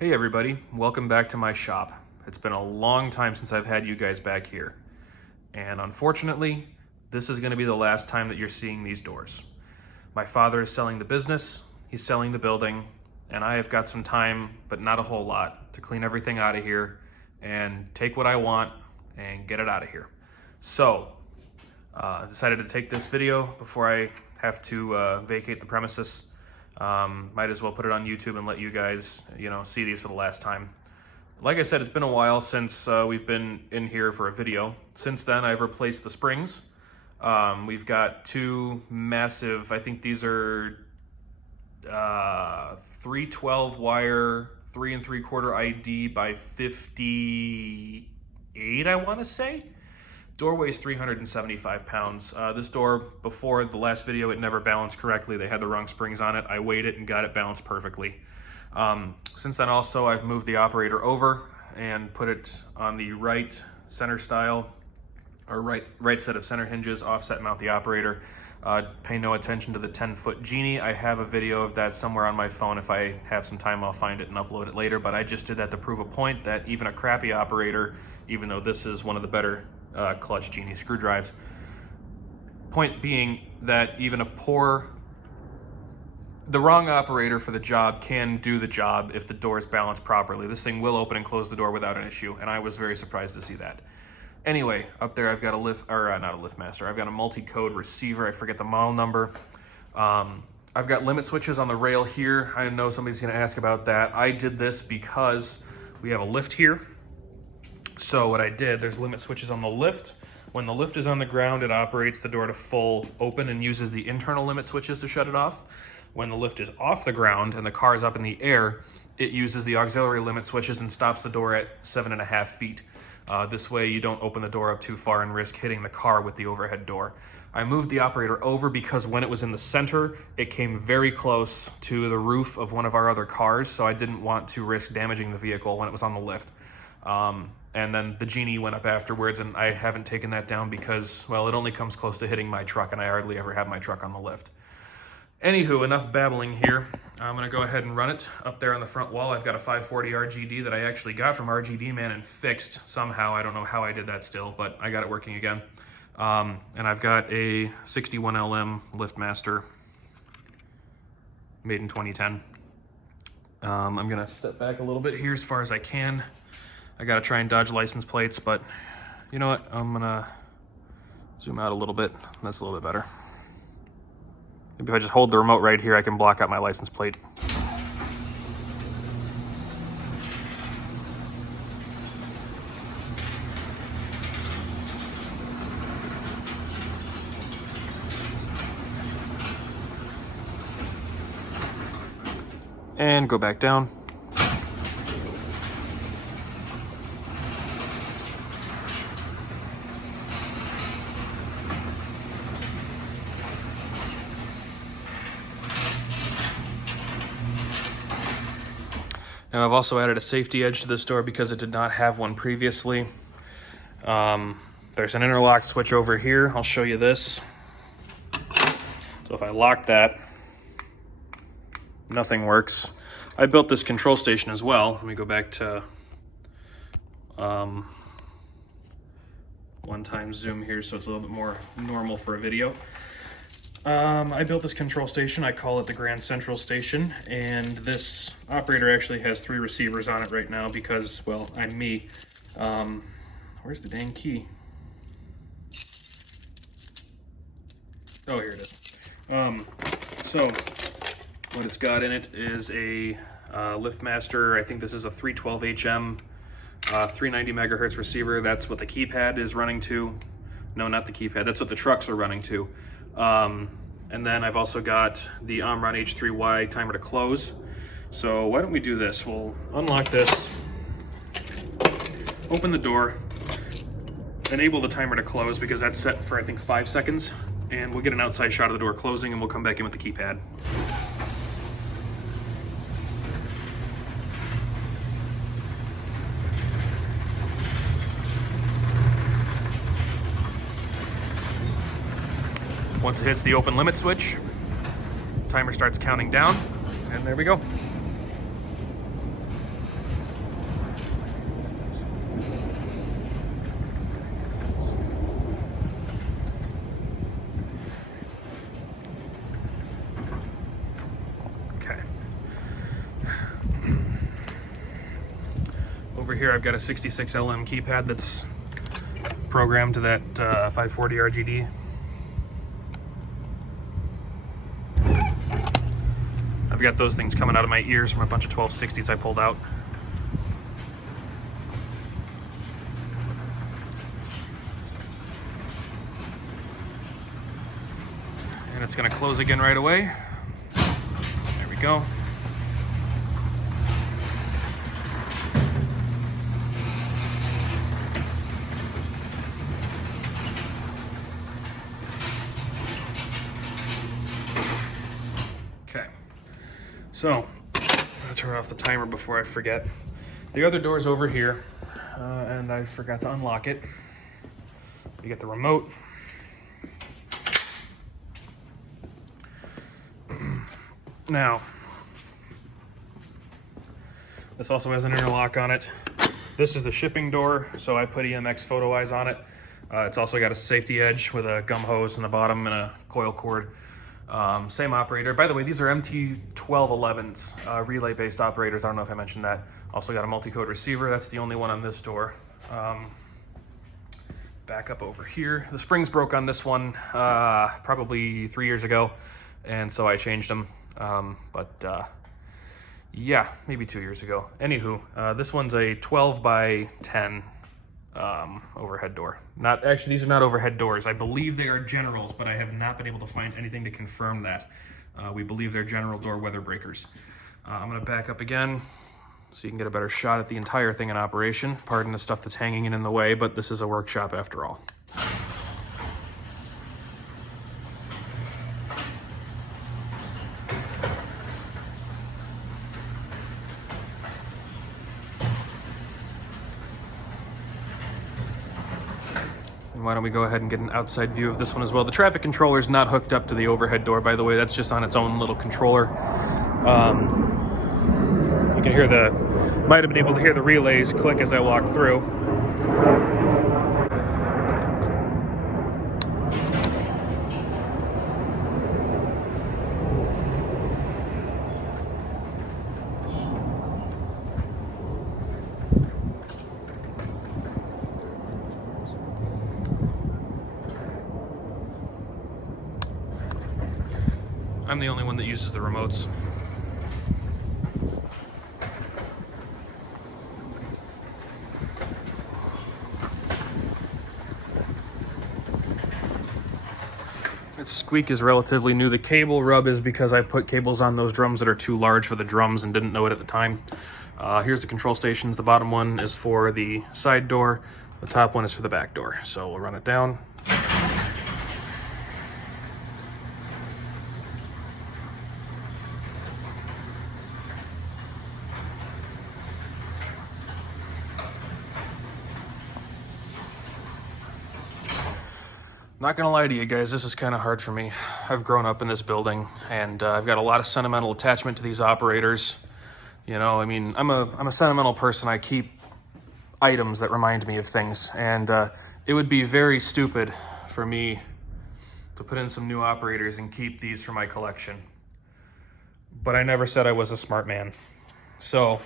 Hey everybody, welcome back to my shop. It's been a long time since I've had you guys back here. And unfortunately, this is going to be the last time that you're seeing these doors. My father is selling the business, he's selling the building, and I have got some time, but not a whole lot, to clean everything out of here and take what I want and get it out of here. So, I decided to take this video before I have to vacate the premises. Might as well put it on YouTube and let you guys, see these for the last time. Like I said, it's been a while since we've been in here for a video. Since then, I've replaced the springs. We've got two massive, I think these are 312 wire, 3 3/4 ID by 58, I want to say. Door weighs 375 pounds. This door, before the last video, it never balanced correctly. They had the wrong springs on it. I weighed it and got it balanced perfectly. Since then also, I've moved the operator over and put it on the right center style, or right set of center hinges, offset mount the operator. Pay no attention to the 10-foot genie. I have a video of that somewhere on my phone. If I have some time, I'll find it and upload it later, but I just did that to prove a point that even a crappy operator, even though this is one of the better clutch genie screw drives. Point being that even the wrong operator for the job can do the job if the door is balanced properly. This thing will open and close the door without an issue, and I was very surprised to see that. Anyway, up there I've got not a LiftMaster, I've got a multi-code receiver, I forget the model number. I've got limit switches on the rail here. I know somebody's gonna ask about that. I did this because we have a lift here. So what I did, there's limit switches on the lift. When the lift is on the ground, it operates the door to full open and uses the internal limit switches to shut it off. When the lift is off the ground and the car is up in the air, it uses the auxiliary limit switches and stops the door at 7.5 feet. This way you don't open the door up too far and risk hitting the car with the overhead door. I moved the operator over because when it was in the center, it came very close to the roof of one of our other cars, so I didn't want to risk damaging the vehicle when it was on the lift. And then the genie went up afterwards, and I haven't taken that down because, well, it only comes close to hitting my truck, and I hardly ever have my truck on the lift. Anywho, enough babbling here. I'm gonna go ahead and run it up there on the front wall. I've got a 540 RGD that I actually got from RGD Man and fixed somehow. I don't know how I did that still, but I got it working again. And I've got a 61 LM LiftMaster made in 2010. I'm gonna step back a little bit here as far as I can. I gotta try and dodge license plates, but you know what? I'm gonna zoom out a little bit. That's a little bit better. Maybe if I just hold the remote right here, I can block out my license plate. And go back down. Now I've also added a safety edge to this door because it did not have one previously. There's an interlock switch over here. I'll show you this. So if I lock that, nothing works. I built this control station as well. Let me go back to one-time zoom here so it's a little bit more normal for a video. I built this control station. I call it the Grand Central Station, and this operator actually has 3 receivers on it right now because, well, I'm me. Where's the dang key? Oh, here it is. So what it's got in it is a LiftMaster. I think this is a 312 HM 390 megahertz receiver. That's what the keypad is running to. No, not the keypad. That's what the trucks are running to. And then I've also got the Omron H3Y timer to close. So why don't we do this? We'll unlock this, open the door, enable the timer to close because that's set for I think 5 seconds, and we'll get an outside shot of the door closing and we'll come back in with the keypad. Once it hits the open limit switch, timer starts counting down, and there we go. Over here I've got a 66 LM keypad that's programmed to that 540 RGD. I've got those things coming out of my ears from a bunch of 1260s I pulled out. And it's going to close again right away. There we go. Okay, so I'm gonna turn off the timer before I forget. The other door's over here, and I forgot to unlock it. You get the remote. Now, this also has an interlock on it. This is the shipping door, so I put EMX Photo Eyes on it. It's also got a safety edge with a gum hose in the bottom and a coil cord. Same operator. By the way, these are MT1211s, relay-based operators. I don't know if I mentioned that. Also got a multi-code receiver. That's the only one on this door. Back up over here. The springs broke on this one probably 3 years ago, and so I changed them. Yeah, maybe 2 years ago. Anywho, this one's a 12 by 10 overhead door. Not actually, these are not overhead doors. I believe they are generals, but I have not been able to find anything to confirm that. We believe they're general door weather breakers. I'm going to back up again so you can get a better shot at the entire thing in operation. Pardon the stuff that's hanging in the way, but this is a workshop after all. And why don't we go ahead and get an outside view of this one as well. The traffic controller is not hooked up to the overhead door, by the way. That's just on its own little controller. You can hear might have been able to hear the relays click as I walked through. I'm the only one that uses the remotes. Its squeak is relatively new. The cable rub is because I put cables on those drums that are too large for the drums and didn't know it at the time. Here's the control stations. The bottom one is for the side door. The top one is for the back door. So we'll run it down. Not gonna lie to you guys, this is kind of hard for me. I've grown up in this building, and I've got a lot of sentimental attachment to these operators. You know, I mean, I'm a sentimental person. I keep items that remind me of things, and it would be very stupid for me to put in some new operators and keep these for my collection. But I never said I was a smart man. So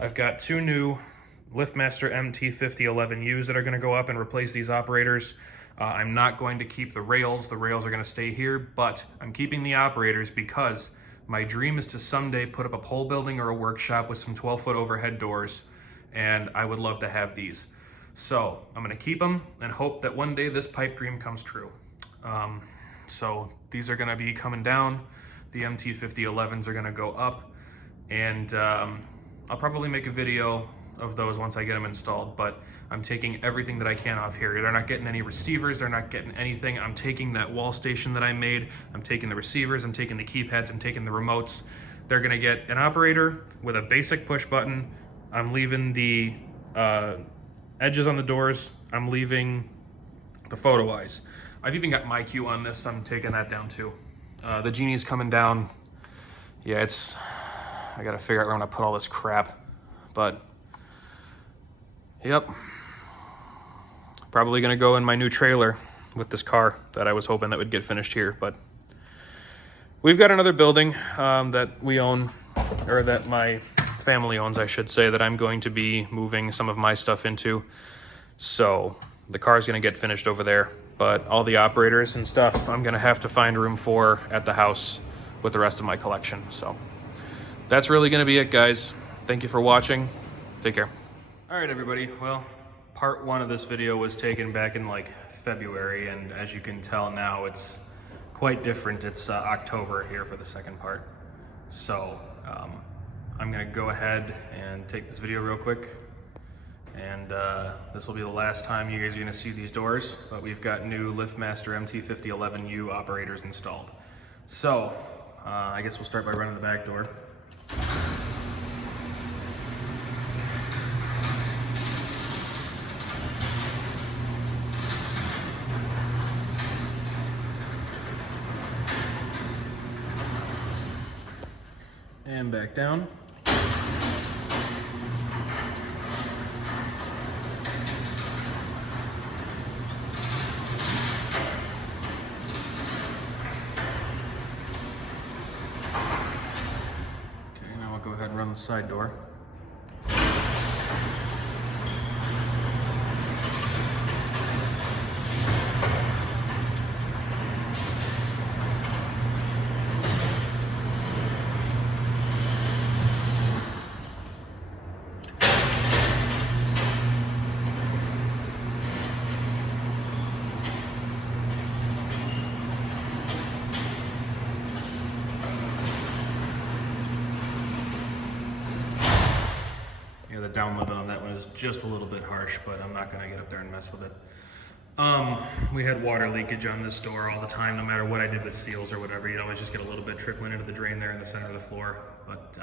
I've got two new LiftMaster MT5011Us that are gonna go up and replace these operators. I'm not going to keep the rails. The rails are going to stay here, but I'm keeping the operators because my dream is to someday put up a pole building or a workshop with some 12-foot overhead doors, and I would love to have these. So I'm going to keep them and hope that one day this pipe dream comes true. So these are going to be coming down. The MT5011s are going to go up, and I'll probably make a video of those once I get them installed, but I'm taking everything that I can off here. They're not getting any receivers, they're not getting anything. I'm taking that wall station that I made, I'm taking the receivers, I'm taking the keypads, I'm taking the remotes. They're gonna get an operator with a basic push button. I'm leaving the edges on the doors. I'm leaving the photo eyes. I've even got my cue on this, I'm taking that down too. The Genie's coming down. Yeah, I gotta figure out where I'm gonna put all this crap, but yep. Probably gonna go in my new trailer with this car that I was hoping that would get finished here, but we've got another building that we own, or that my family owns, I should say, that I'm going to be moving some of my stuff into. So the car's gonna get finished over there, but all the operators and stuff I'm gonna have to find room for at the house with the rest of my collection. So that's really gonna be it, guys. Thank you for watching. Take care. All right, everybody. Well, part one of this video was taken back in like February, and as you can tell now, it's quite different. It's October here for the second part. So I'm gonna go ahead and take this video real quick, and this will be the last time you guys are gonna see these doors, but we've got new LiftMaster MT5011U operators installed. So I guess we'll start by running the back door. And back down. Okay, now I'll go ahead and run the side door. The down limit on that one is just a little bit harsh, but I'm not gonna get up there and mess with it. We had water leakage on this door all the time, no matter what I did with seals or whatever. You'd always just get a little bit trickling into the drain there in the center of the floor. But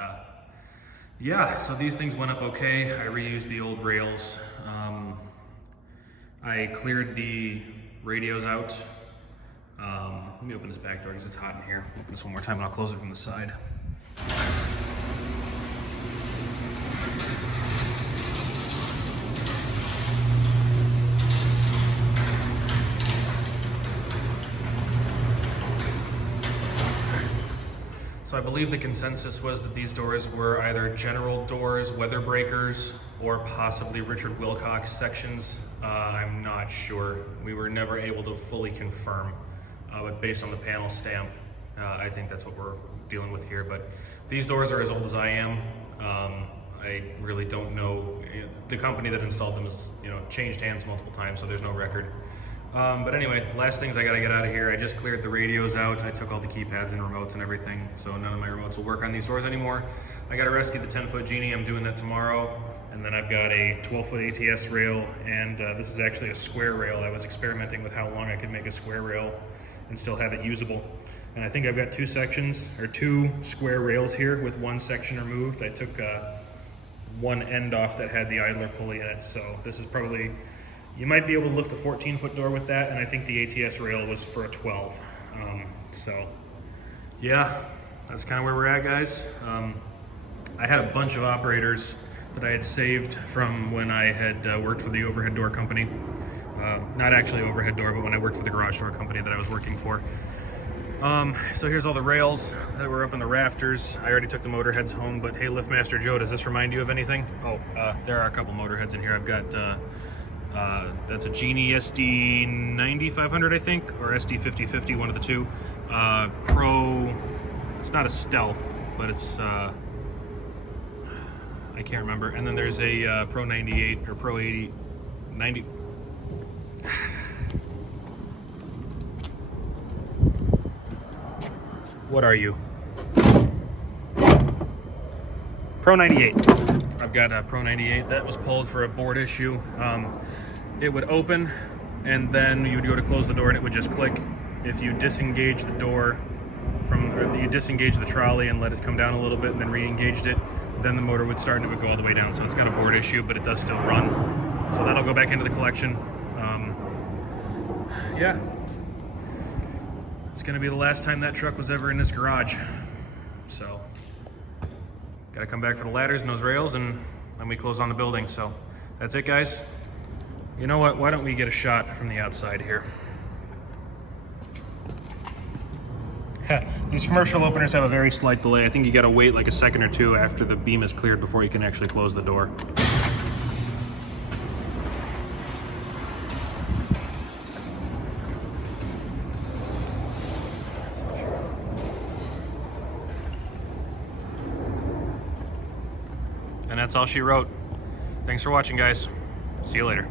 yeah, so these things went up okay. I reused the old rails. I cleared the radios out. Let me open this back door because it's hot in here. Open this one more time and I'll close it from the side. So I believe the consensus was that these doors were either general doors, weather breakers, or possibly Richard Wilcox sections. I'm not sure. We were never able to fully confirm, but based on the panel stamp, I think that's what we're dealing with here. But these doors are as old as I am. I really don't know. The company that installed them has, changed hands multiple times, so there's no record. But anyway, the last things I gotta get out of here, I just cleared the radios out. I took all the keypads and remotes and everything, so none of my remotes will work on these doors anymore. I gotta rescue the 10-foot Genie. I'm doing that tomorrow. And then I've got a 12-foot ATS rail, and this is actually a square rail. I was experimenting with how long I could make a square rail and still have it usable. And I think I've got two square rails here with one section removed. I took one end off that had the idler pulley in it, so this is probably, you might be able to lift a 14-foot door with that, and I think the ATS rail was for a 12. So yeah, that's kind of where we're at, guys. I had a bunch of operators that I had saved from when I had worked for the overhead door company. Not actually overhead door, but when I worked for the garage door company that I was working for. So here's all the rails that were up in the rafters. I already took the motor heads home, but hey, LiftMaster Joe, does this remind you of anything? Oh, there are a couple motor heads in here. I've got, that's a Genie SD9500, I think, or SD5050, one of the two. Pro, it's not a Stealth, but it's, I can't remember. And then there's a Pro 98 or Pro 80, 90. What are you? Pro 98. I've got a Pro 98 that was pulled for a board issue. It would open, and then you would go to close the door and it would just click. If you disengage the door or you disengage the trolley and let it come down a little bit and then re-engaged it, then the motor would start and it would go all the way down. So it's got a board issue, but it does still run. So that'll go back into the collection. Yeah. It's gonna be the last time that truck was ever in this garage. So, gotta come back for the ladders and those rails, and then we close on the building. So, that's it, guys. You know what, why don't we get a shot from the outside here? These commercial openers have a very slight delay. I think you gotta wait like a second or two after the beam is cleared before you can actually close the door. And that's all she wrote. Thanks for watching, guys. See you later.